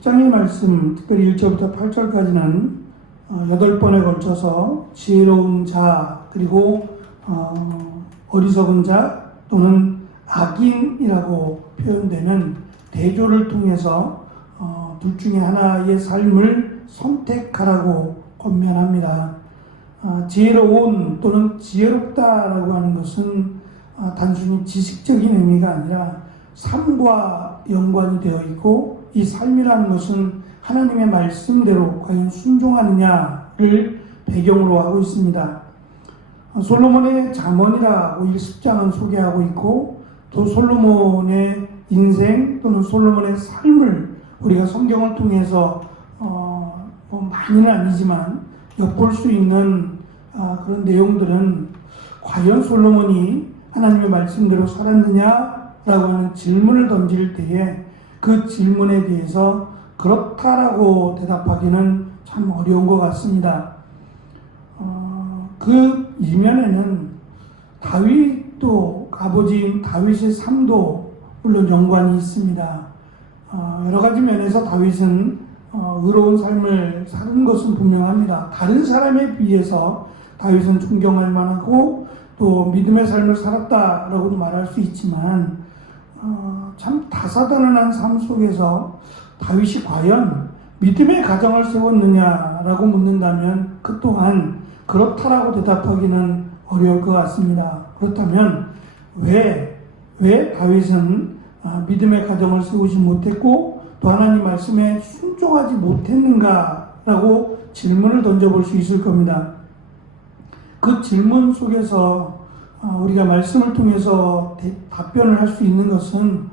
10장의 말씀, 특별히 1절부터 8절까지는 8번에 걸쳐서 지혜로운 자, 그리고 어리석은 자 또는 악인이라고 표현되는 대조를 통해서 둘 중에 하나의 삶을 선택하라고 권면합니다. 지혜로운 또는 지혜롭다라고 하는 것은 단순히 지식적인 의미가 아니라 삶과 연관이 되어 있고, 이 삶이라는 것은 하나님의 말씀대로 과연 순종하느냐를 배경으로 하고 있습니다. 솔로몬의 잠언이라고 10장은 소개하고 있고, 또 솔로몬의 인생 또는 솔로몬의 삶을 우리가 성경을 통해서 많이는 아니지만 엿볼 수 있는 그런 내용들은 과연 솔로몬이 하나님의 말씀대로 살았느냐라고 하는 질문을 던질 때에 그 질문에 대해서 그렇다라고 대답하기는 참 어려운 것 같습니다. 그 이면에는 다윗도, 아버지인 다윗의 삶도 물론 연관이 있습니다. 여러 가지 면에서 다윗은 의로운 삶을 사는 것은 분명합니다. 다른 사람에 비해서 다윗은 존경할 만하고 또 믿음의 삶을 살았다라고도 말할 수 있지만, 참 다사다난한 삶 속에서 다윗이 과연 믿음의 가정을 세웠느냐라고 묻는다면 그 또한 그렇다라고 대답하기는 어려울 것 같습니다. 그렇다면 왜 다윗은 믿음의 가정을 세우지 못했고 또 하나님 말씀에 순종하지 못했는가라고 질문을 던져볼 수 있을 겁니다. 그 질문 속에서 우리가 말씀을 통해서 답변을 할 수 있는 것은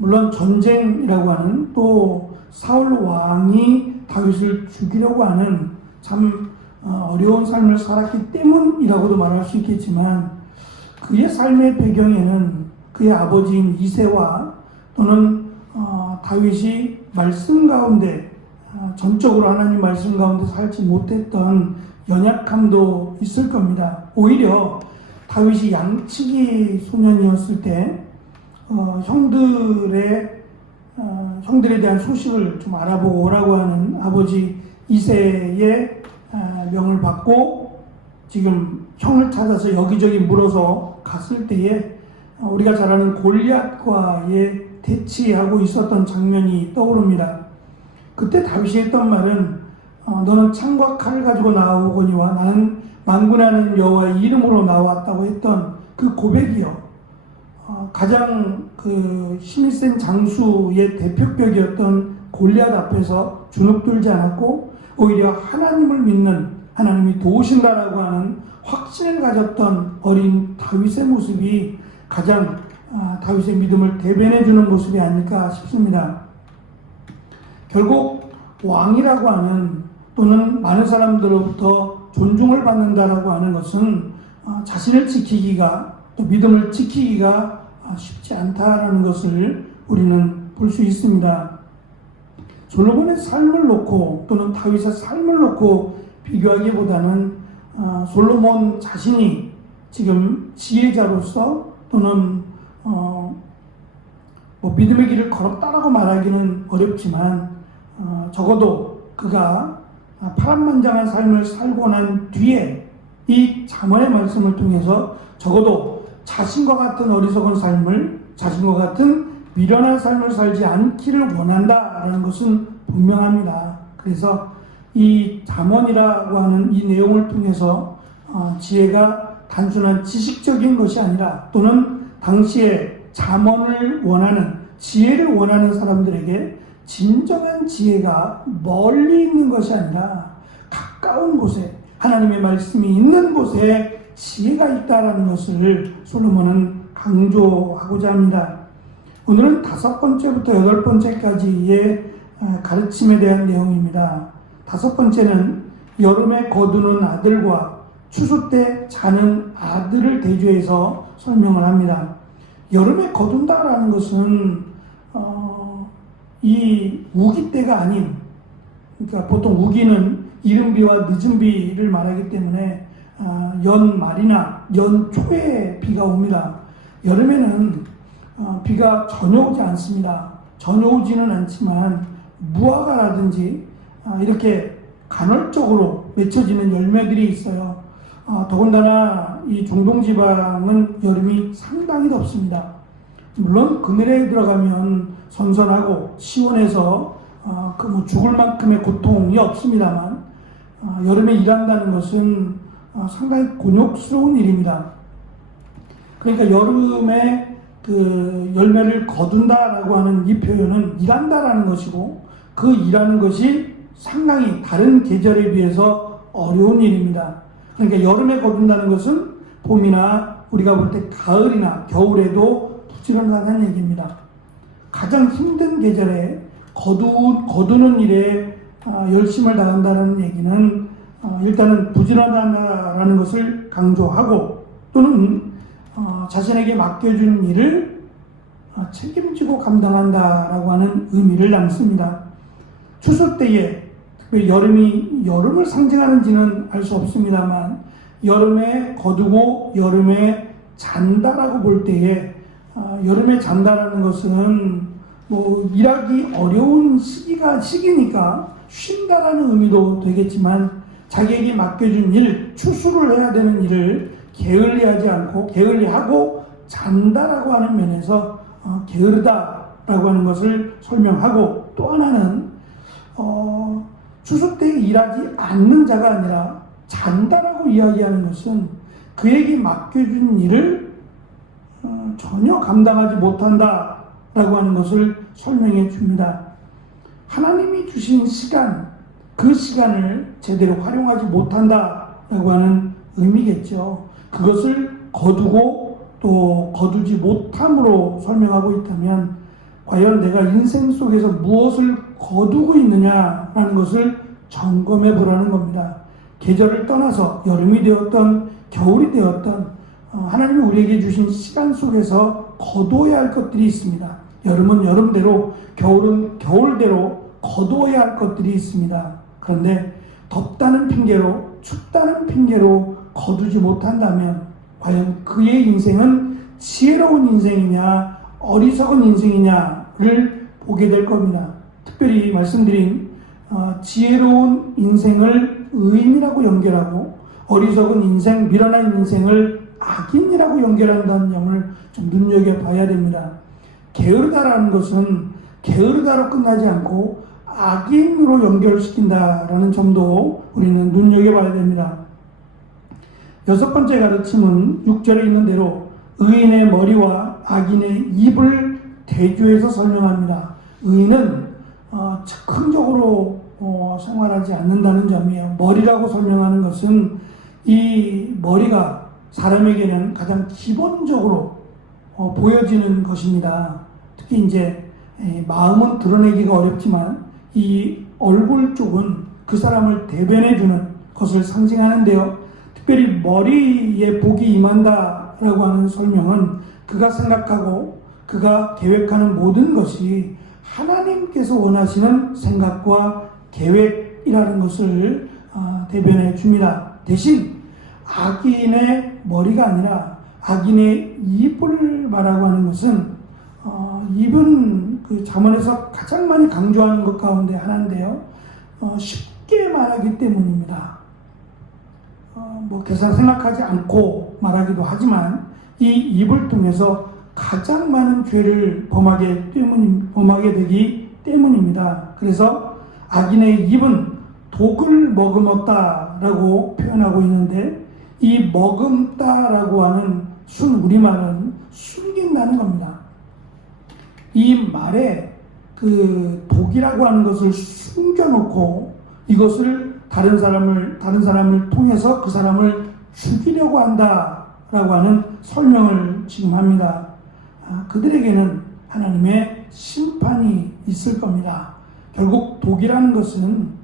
물론 전쟁이라고 하는, 또 사울 왕이 다윗을 죽이려고 하는 참 어려운 삶을 살았기 때문이라고도 말할 수 있겠지만, 그의 삶의 배경에는 그의 아버지인 이새와 또는 다윗이 말씀 가운데 전적으로 하나님 말씀 가운데 살지 못했던 연약함도 있을 겁니다. 오히려 다윗이 양치기 소년이었을 때 형들에 대한 소식을 좀 알아보고 오라고 하는 아버지 이새의 명을 받고 지금 형을 찾아서 여기저기 물어서 갔을 때에 우리가 잘 아는 골리앗과의 대치하고 있었던 장면이 떠오릅니다. 그때 다윗이 했던 말은 너는 창과 칼을 가지고 나오거니와 나는 만군하는 여호와의 이름으로 나왔다고 했던 그 고백이요, 가장 그 힘이 센 장수의 대표격이었던 골리앗 앞에서 주눅들지 않았고 오히려 하나님을 믿는, 하나님이 도우신다라고 하는 확신을 가졌던 어린 다윗의 모습이 가장 다윗의 믿음을 대변해주는 모습이 아닐까 싶습니다. 결국 왕이라고 하는, 또는 많은 사람들로부터 존중을 받는다라고 하는 것은 자신을 지키기가, 또 믿음을 지키기가 쉽지 않다라는 것을 우리는 볼 수 있습니다. 솔로몬의 삶을 놓고 또는 다윗의 삶을 놓고 비교하기보다는 솔로몬 자신이 지금 지혜자로서 또는 믿음의 길을 걸었다라고 말하기는 어렵지만, 적어도 그가 파란만장한 삶을 살고 난 뒤에 이 잠언의 말씀을 통해서 적어도 자신과 같은 어리석은 삶을, 자신과 같은 미련한 삶을 살지 않기를 원한다라는 것은 분명합니다. 그래서 이 잠언이라고 하는 이 내용을 통해서 지혜가 단순한 지식적인 것이 아니라, 또는 당시에 잠언을 원하는, 지혜를 원하는 사람들에게 진정한 지혜가 멀리 있는 것이 아니라 가까운 곳에, 하나님의 말씀이 있는 곳에 지혜가 있다라는 것을 솔로몬은 강조하고자 합니다. 오늘은 5번째부터 8번째까지의 가르침에 대한 내용입니다. 5번째는 여름에 거두는 아들과 추수 때 자는 아들을 대조해서 설명을 합니다. 여름에 거둔다라는 것은 이 우기 때가 아닌, 그러니까 보통 우기는 이른 비와 늦은 비를 말하기 때문에 연말이나 연초에 비가 옵니다. 여름에는 비가 전혀 오지 않습니다. 전혀 오지는 않지만 무화과라든지 이렇게 간헐적으로 맺혀지는 열매들이 있어요. 더군다나 이 중동지방은 여름이 상당히 덥습니다. 물론 그늘에 들어가면 선선하고 시원해서 뭐 죽을 만큼의 고통이 없습니다만 여름에 일한다는 것은 상당히 곤욕스러운 일입니다. 그러니까 여름에 그 열매를 거둔다라고 하는 이 표현은 일한다라는 것이고, 그 일하는 것이 상당히 다른 계절에 비해서 어려운 일입니다. 그러니까 여름에 거둔다는 것은 봄이나 우리가 볼 때 가을이나 겨울에도 부지런하다는 얘기입니다. 가장 힘든 계절에 거두는 일에 열심을 다한다는 얘기는 일단은 부지런하다라는 것을 강조하고, 또는 자신에게 맡겨준 일을 책임지고 감당한다라고 하는 의미를 담습니다. 추수 때에 특별히 여름을 상징하는지는 알 수 없습니다만, 여름에 거두고 여름에 잔다라고 볼 때에 여름에 잔다라는 것은 뭐 일하기 어려운 시기니까 쉰다라는 의미도 되겠지만, 자기에게 맡겨준 일, 추수를 해야 되는 일을 게을리하고 잔다라고 하는 면에서 게으르다라고 하는 것을 설명하고, 또 하나는 추수 때 일하지 않는 자가 아니라 잔다라고 이야기하는 것은 그에게 맡겨준 일을 전혀 감당하지 못한다라고 하는 것을 설명해 줍니다. 하나님이 주신 시간, 그 시간을 제대로 활용하지 못한다라고 하는 의미겠죠. 그것을 거두고 또 거두지 못함으로 설명하고 있다면, 과연 내가 인생 속에서 무엇을 거두고 있느냐라는 것을 점검해 보라는 겁니다. 계절을 떠나서 여름이 되었던 겨울이 되었던 하나님이 우리에게 주신 시간 속에서 거두어야 할 것들이 있습니다. 여름은 여름대로, 겨울은 겨울대로 거두어야 할 것들이 있습니다. 그런데 덥다는 핑계로, 춥다는 핑계로 거두지 못한다면 과연 그의 인생은 지혜로운 인생이냐 어리석은 인생이냐를 보게 될 겁니다. 특별히 말씀드린 지혜로운 인생을 의인이라고 연결하고 어리석은 인생, 미련한 인생을 악인이라고 연결한다는 점을 좀 눈여겨봐야 됩니다. 게으르다라는 것은 게으르다로 끝나지 않고 악인으로 연결시킨다라는 점도 우리는 눈여겨봐야 됩니다. 여섯 번째 가르침은 6절에 있는 대로 의인의 머리와 악인의 입을 대조해서 설명합니다. 의인은 즉흥적으로 생활하지 않는다는 점이에요. 머리라고 설명하는 것은 이 머리가 사람에게는 가장 기본적으로 보여지는 것입니다. 특히 이제 마음은 드러내기가 어렵지만 이 얼굴 쪽은 그 사람을 대변해주는 것을 상징하는데요. 특별히 머리에 복이 임한다라고 하는 설명은 그가 생각하고 그가 계획하는 모든 것이 하나님께서 원하시는 생각과 계획이라는 것을 대변해 줍니다. 대신 악인의 머리가 아니라 악인의 입을 말하고 하는 것은 입은 그 잠언에서 가장 많이 강조하는 것 가운데 하나인데요. 쉽게 말하기 때문입니다. 뭐 계산 생각하지 않고 말하기도 하지만 이 입을 통해서 가장 많은 죄를 범하게 되기 때문입니다. 그래서 악인의 입은 독을 머금었다라고 표현하고 있는데, 이 머금다라고 하는 우리말은 숨긴다는 겁니다. 이 말에 그 독이라고 하는 것을 숨겨놓고 이것을 다른 사람을 통해서 그 사람을 죽이려고 한다라고 하는 설명을 지금 합니다. 그들에게는 하나님의 심판이 있을 겁니다. 결국 독이라는 것은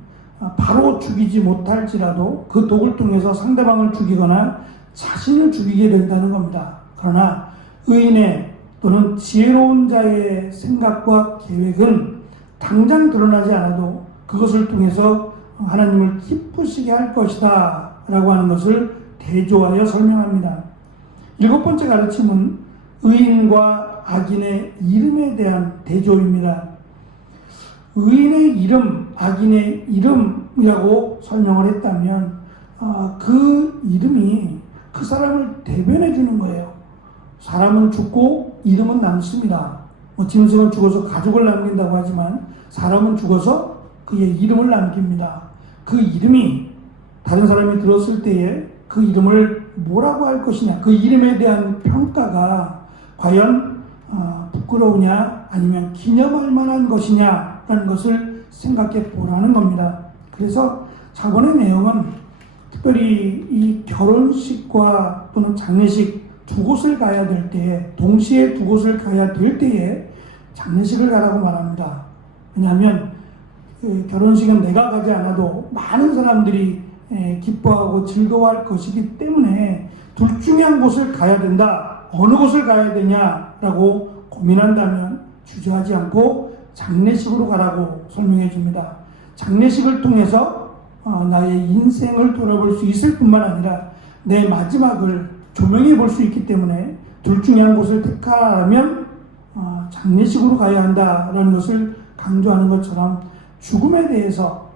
바로 죽이지 못할지라도 그 독을 통해서 상대방을 죽이거나 자신을 죽이게 된다는 겁니다. 그러나 의인의 또는 지혜로운 자의 생각과 계획은 당장 드러나지 않아도 그것을 통해서 하나님을 기쁘시게 할 것이다 라고 하는 것을 대조하여 설명합니다. 일곱 번째 가르침은 의인과 악인의 이름에 대한 대조입니다. 의인의 이름, 악인의 이름이라고 설명을 했다면 그 이름이 그 사람을 대변해 주는 거예요. 사람은 죽고 이름은 남습니다. 짐승은 죽어서 가족을 남긴다고 하지만 사람은 죽어서 그의 이름을 남깁니다. 그 이름이 다른 사람이 들었을 때에 그 이름을 뭐라고 할 것이냐, 그 이름에 대한 평가가 과연 부끄러우냐 아니면 기념할 만한 것이냐라는 것을 생각해 보라는 겁니다. 그래서 저번의 내용은 특별히 이 결혼식과 또는 장례식 두 곳을 가야 될 때에, 동시에 두 곳을 가야 될 때에 장례식을 가라고 말합니다. 왜냐하면 그 결혼식은 내가 가지 않아도 많은 사람들이 기뻐하고 즐거워할 것이기 때문에 둘 중에 한 곳을 가야 된다. 어느 곳을 가야 되냐라고 고민한다면 주저하지 않고 장례식으로 가라고 설명해 줍니다. 장례식을 통해서 나의 인생을 돌아볼 수 있을 뿐만 아니라 내 마지막을 조명해 볼 수 있기 때문에 둘 중에 한 곳을 택하라면 장례식으로 가야 한다라는 것을 강조하는 것처럼 죽음에 대해서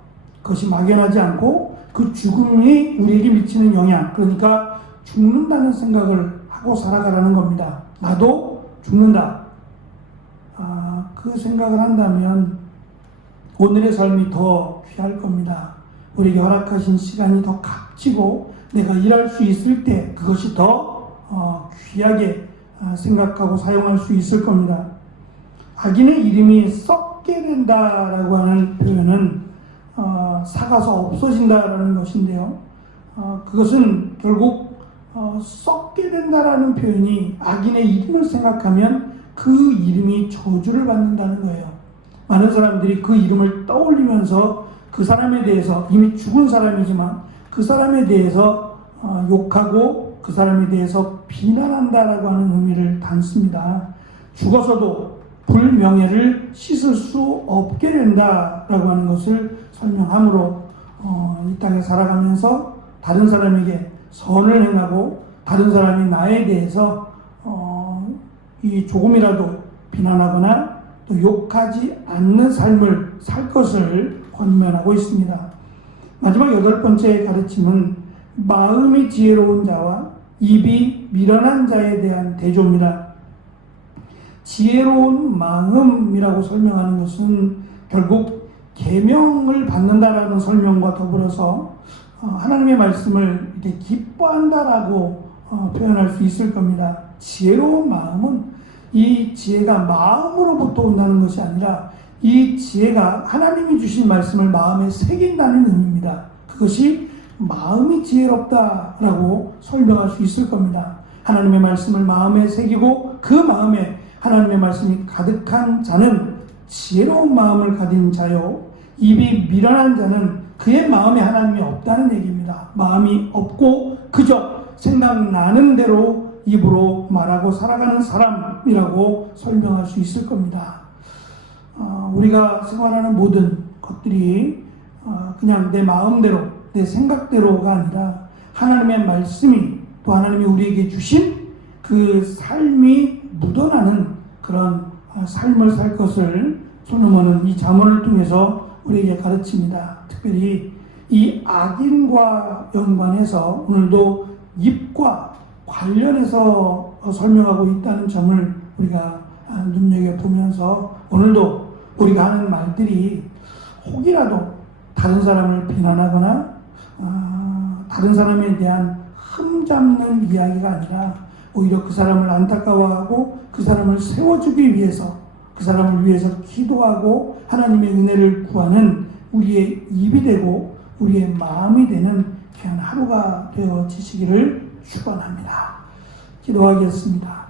그것이 막연하지 않고 그 죽음이 우리에게 미치는 영향, 그러니까 죽는다는 생각을 하고 살아가라는 겁니다. 나도 죽는다. 그 생각을 한다면 오늘의 삶이 더 귀할 겁니다. 우리에게 허락하신 시간이 더 값지고 내가 일할 수 있을 때 그것이 더 귀하게 생각하고 사용할 수 있을 겁니다. 악인의 이름이 썩게 된다라고 하는 표현은 사가서 없어진다라는 것인데요. 그것은 결국 썩게 된다라는 표현이 악인의 이름을 생각하면 그 이름이 저주를 받는다는 거예요. 많은 사람들이 그 이름을 떠올리면서 그 사람에 대해서, 이미 죽은 사람이지만 그 사람에 대해서 욕하고 그 사람에 대해서 비난한다라고 하는 의미를 담습니다. 죽어서도 불명예를 씻을 수 없게 된다라고 하는 것을 설명함으로 이 땅에 살아가면서 다른 사람에게 선을 행하고 다른 사람이 나에 대해서 이 조금이라도 비난하거나 또 욕하지 않는 삶을 살 것을 권면하고 있습니다. 마지막 8번째 가르침은 마음이 지혜로운 자와 입이 미련한 자에 대한 대조입니다. 지혜로운 마음이라고 설명하는 것은 결국 계명을 받는다라는 설명과 더불어서 하나님의 말씀을 이렇게 기뻐한다라고 표현할 수 있을 겁니다. 지혜로운 마음은 이 지혜가 마음으로부터 온다는 것이 아니라 이 지혜가 하나님이 주신 말씀을 마음에 새긴다는 의미입니다. 그것이 마음이 지혜롭다라고 설명할 수 있을 겁니다. 하나님의 말씀을 마음에 새기고 그 마음에 하나님의 말씀이 가득한 자는 지혜로운 마음을 가진 자요, 입이 미련한 자는 그의 마음에 하나님이 없다는 얘기입니다. 마음이 없고 그저 생각나는 대로 입으로 말하고 살아가는 사람이라고 설명할 수 있을 겁니다. 우리가 생활하는 모든 것들이 그냥 내 마음대로, 내 생각대로가 아니라 하나님의 말씀이, 또 하나님이 우리에게 주신 그 삶이 묻어나는 그런 삶을 살 것을 솔로몬은 이 잠언을 통해서 우리에게 가르칩니다. 특별히 이 악인과 연관해서 오늘도 입과 관련해서 설명하고 있다는 점을 우리가 눈여겨보면서 오늘도 우리가 하는 말들이 혹이라도 다른 사람을 비난하거나 다른 사람에 대한 흠잡는 이야기가 아니라 오히려 그 사람을 안타까워하고 그 사람을 세워주기 위해서, 그 사람을 위해서 기도하고 하나님의 은혜를 구하는 우리의 입이 되고 우리의 마음이 되는 귀한 하루가 되어지시기를 축원합니다. 기도하겠습니다.